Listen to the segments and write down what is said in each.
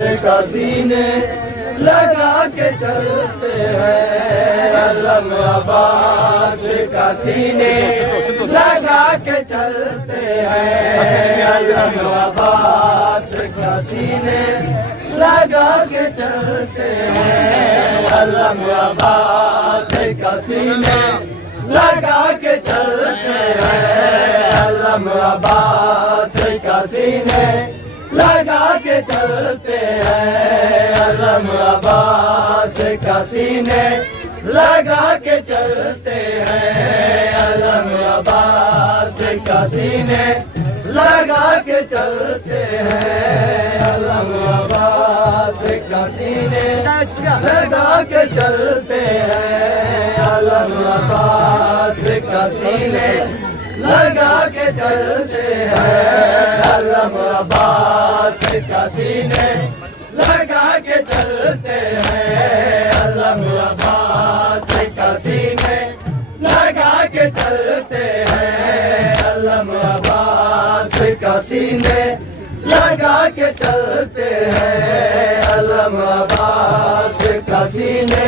کا سینے لگا کے چلتے ہیں علم عباس کا سینے لگا کے چلتے ہیں علم عباس کا سینے لگا کے چلتے ہیں علم عباس کا سینے لگا کے چلتے ہیں علم عباس کا سینے لگا کے چلتے ہیں علم عباس کا سینے لگا کے چلتے ہیں علم عباس کا سینے لگا کے چلتے ہیں علم عباس کا سینے لگا کے چلتے ہیں علم عباس کا سینے لگا کے چلتے ہیں علم عباس کا سینے لگا کے چلتے ہیں علم عباس کا سینے لگا کے چلتے ہیں علم عباس کا سینے لگا کے چلتے ہیں علم عباس کا سینے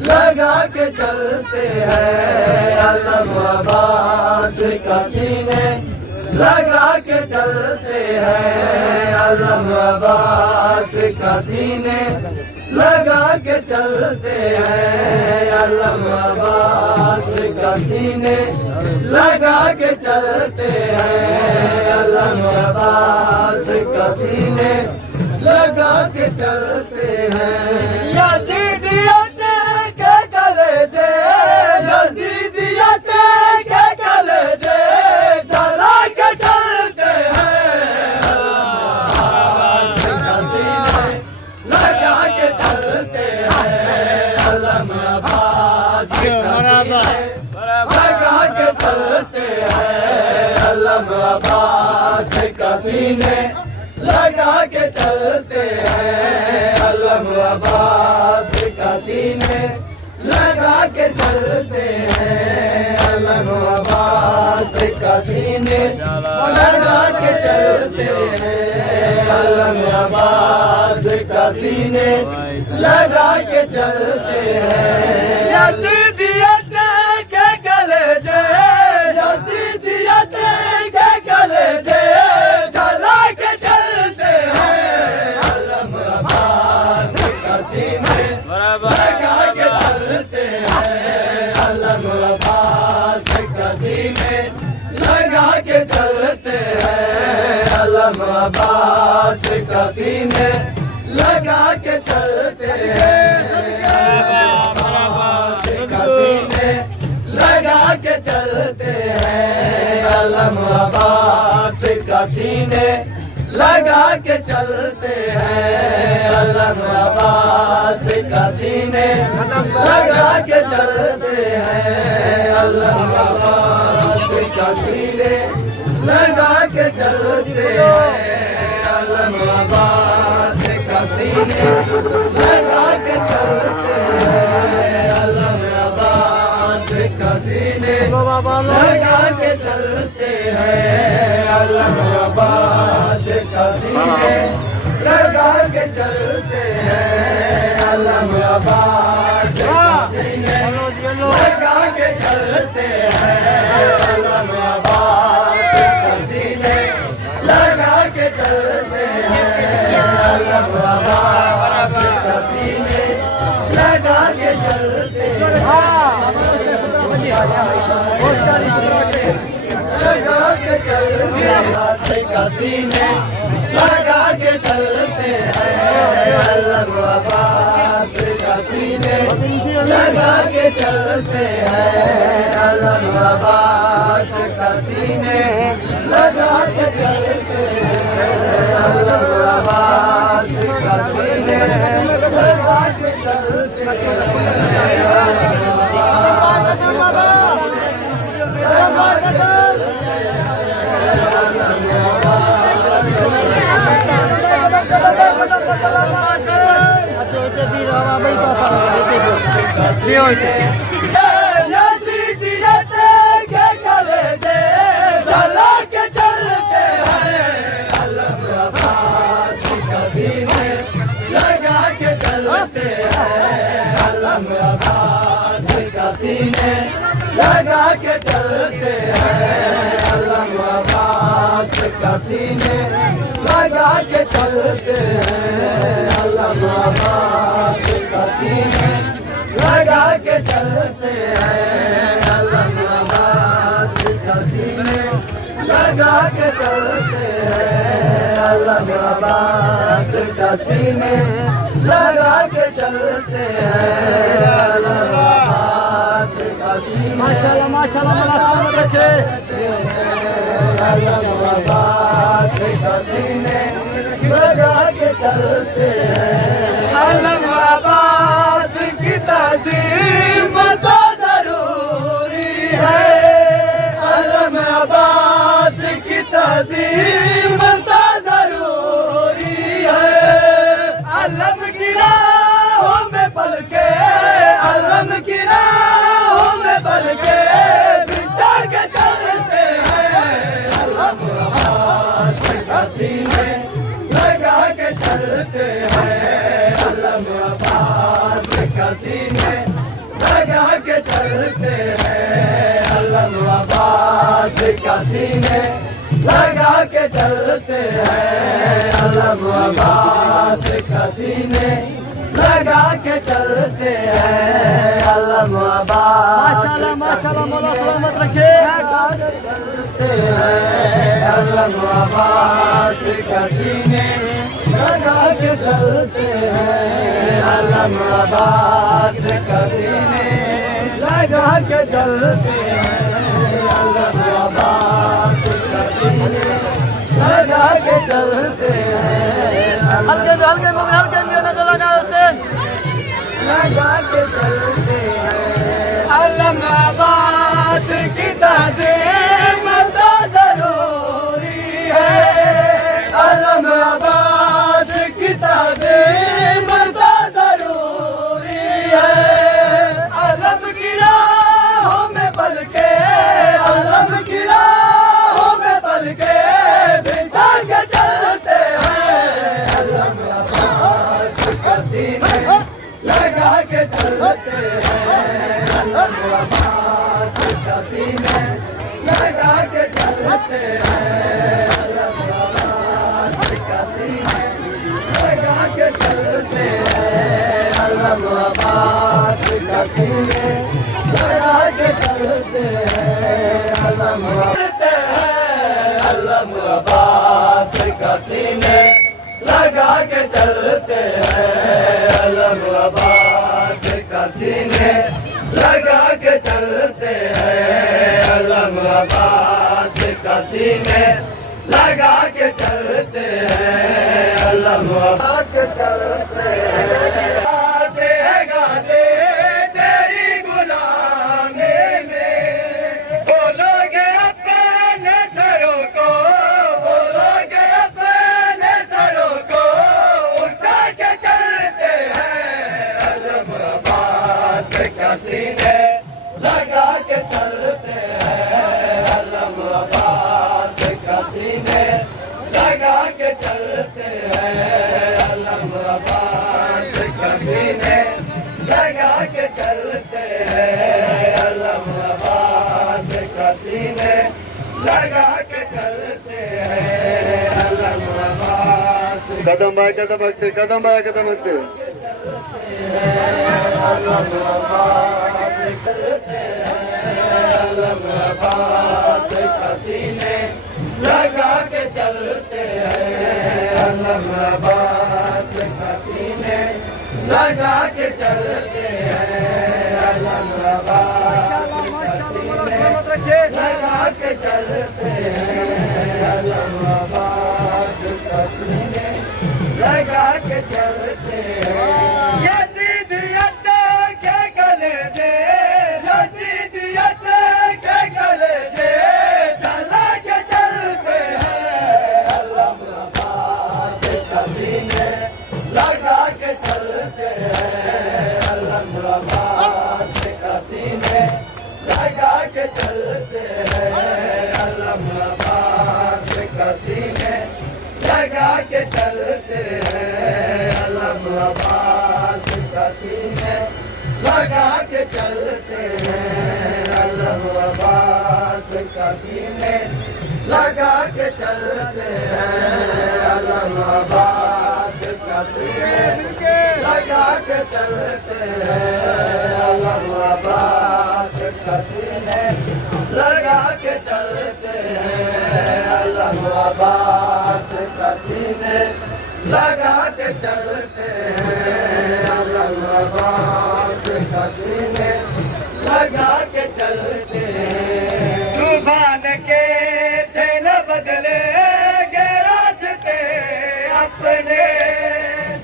لگا کے چلتے ہیں علم عباس کا سینے لگا کے چلتے ہیں علم عباس کا سینے لگا کے چلتے ہیں علم عباس کا سینے لگا کے چلتے ہیں علم عباس کا سینے لگا کے چلتے ہیں یزیدیت کے کلیجے یزیدیت کے کلیجے جلا کے چلتے ہیں علم عباس کا سینے لگا کے چلتے ہیں علم عباس کا سینے لگا کے چلتے ہیں علم عباس کا سینے لگا کے چلتے ہیں علم عباس کا سینے لگا کے چلتے ہیں علم عباس کا سینے لگا کے چلتے ہیں یزیدیت کے کلیجے یزیدیت کے کلیجے جلا کے چلتے ہیں علم عباس کا سینے لگا کے چلتے ہیں علم عباس کا سینے لگا کے چلتے ہیں علم عباس کا سینے لگا کے چلتے ہیں عباس کا سینے لگا کے چلتے ہیں علم عباس کا سینے لگا کے چلتے ہیں علم عباس کا سینے لگا کے چلتے ہیں علم عباس کا سینے لگا کے چلتے ہیں علم عباس کا سینے لگا کے چلتے ہیں علم عباس کا سینے لگا کے چلتے ہیں علم عباس کا سینے لگا کے چلتے ہیں علم عباس کا سینے لگا کے چلتے ہیں علم عباس کا سینے لگا کے چلتے ہیں علم عباس کا سینے لگا کے چلتے ہیں لگا کے چلتے ہیں عباس کا سینے لگا کے چلتے ہیں علم عباس کا سینے لگا کے چلتے ہیں علم عباس کا سینے لگا کے چلتے ہیں علم عباس کا سینے لگا کے چلتے ہیں علم عباس یزیدیت کے کلیجے جلا کے چلتے ہیں علم عباس کا سینے चलते हैं अलम अब्बास का सीने लगा के चलते हैं अलम अब्बास का सीने लगा के चलते हैं अलम अब्बास का सीने लगा के चलते हैं अलम अब्बास का सीने लगा के चलते हैं अलम अब्बास का सीने लगा के चलते हैं अलम अब्बास का सीने माशाल्लाह माशाल्लाह बड़ा सलामत रखे अलम अब्बास का सीने लगा के चलते हैं अलम अब्बास की ताज़ीम तो जरूरी है अलम अब्बास की ताज़ीम तो जरूरी है अलम की राहों में पल के अलम की राहों में पल के बिछा के चलते हैं अलम अब्बास का सीने लगा के चलते हैं अलम अब्बास का सीने लगा के चलते हैं अलम अब्बास का सीने लगा के चलते हैं अलम अब्बास का सीने लगा के चलते हैं अलम अब्बास माशाल्लाह माशाल्लाह बड़ा सलामत रखे चलते हैं अलम अब्बास का सीने लगा के चलते हैं अलम अब्बास का सीने लगा के चलते हैं अलम अब्बास का सीने लगा के चलते हैं हल्के में नजर लगा हुसैन लगा के चलते हैं अलम अब्बास की ताज़ीम तो जरूरी है अलम अब्बास की ताज़ीम तो जरूरी है अलम की राहों में पल के अलम की राहों में पल के बिछा के चलते हैं अलम अब्बास का सीने लगा के चलते हैं अलम अब्बास का सीने लगा के चलते हैं अलम अब्बास का सीने लगा के चलते हैं अलम अब्बास का सीने लगा के चलते हैं अलम अब्बास का सीने लगा के चलते हैं अलम अब्बास का सीने लगा के चलते हैं अलम अब्बास का सीने लगा के चलते हैं अलम अब्बास के चलते हैं गाते तेरी गुलामी में बोलोगे अपने सरों को बोलोगे अपने सरों को उठा के चलते हैं अलम अब्बास का सीने लगा के चलते हैं अलम अब्बास का सीने लगा के चलते हैं अलम अब्बास का सीने लगा के चलते हैं अलम अब्बास का सीने लगा के चलते हैं अलम अब्बास कदम बाय कदम रखते कदम बाय कदम रखते अलम अब्बास चलते हैं अलम अब्बास का सीने लगा के चलते हैं अलम अब्बास का सीने लगा के चलते हैं अलम अब्बास लगा के चलते हैं अलम अब्बास का सीने लगा के चलते हैं यज़ीदियत के गले दे यज़ीदियत के गले दे चला के चलते हैं अलम अब्बास का सीने लगा के चलते हैं अलम अब्बास का सीने लगा के चलते हैं अलम अब्बास का सीने लगा के चलते हैं अलम अब्बास का सीने लगा के चलते हैं अलम अब्बास का सीने लगा के चलते हैं अलम अब्बास का सीने लगा के चलते हैं अलम अब्बास का सीने लगा के चलते हैं अलम अब्बास का सीने लगा के चलते हैं अलम अब्बास का सीने लगा के चलते हैं तूफान के से न बदले रास्ते अपने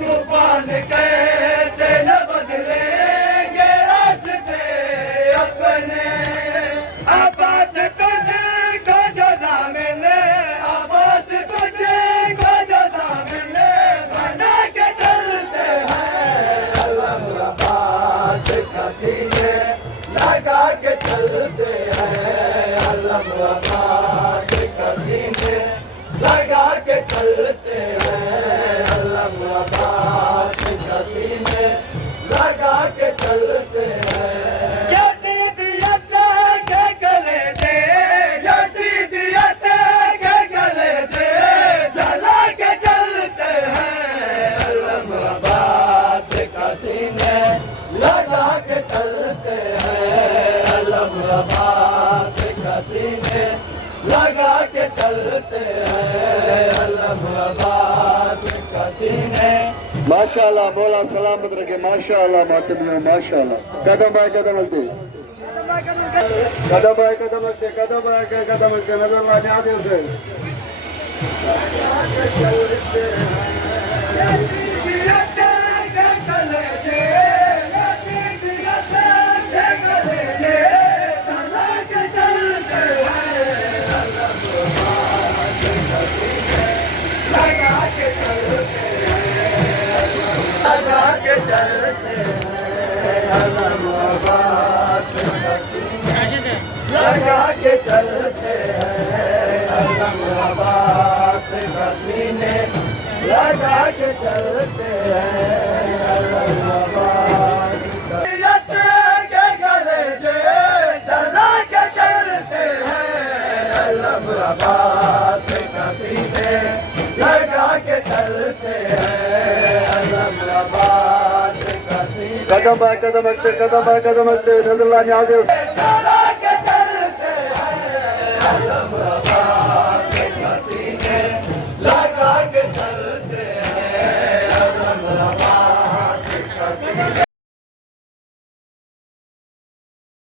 तूफान कैसे न बदले रास्ते अपने अब्बास तुझको जो दामने अब्बास तुझको जो दामने बना के चलते हैं अलम अब्बास का सीने लगा के चलते हैं अलम अब्बास का सीने लगा के चलते हैं अलम अब्बास का सीने लगा के चलते हैं क्या सीधियत के गले थे क्या सीधियत के गले थे चला के चलते हैं अलम अब्बास का सीने लगा के चलते हैं अलम अब्बास का सीने लगा के चलते हैं अलम अब्बास का सीने माशाअल्लाह मौला सलामत रखे माशाअल्लाह मातमियों माशाअल्लाह कदम बाय कदम लगते कदम बाय कदम लगते कदम बाय कदम लगते नजर लाने आते उसे लगा के चलते हैं अलम अब्बास का सीने लगा के चलते हैं अलम अब्बास का सीने लगा के चलते हैं अलम अब्बास के गले से चला के चलते हैं अलम अब्बास का सीने लगा के चलते हैं अलम अब्बास का सीने कदम बाय कदम लगते नजर लाने आते उसे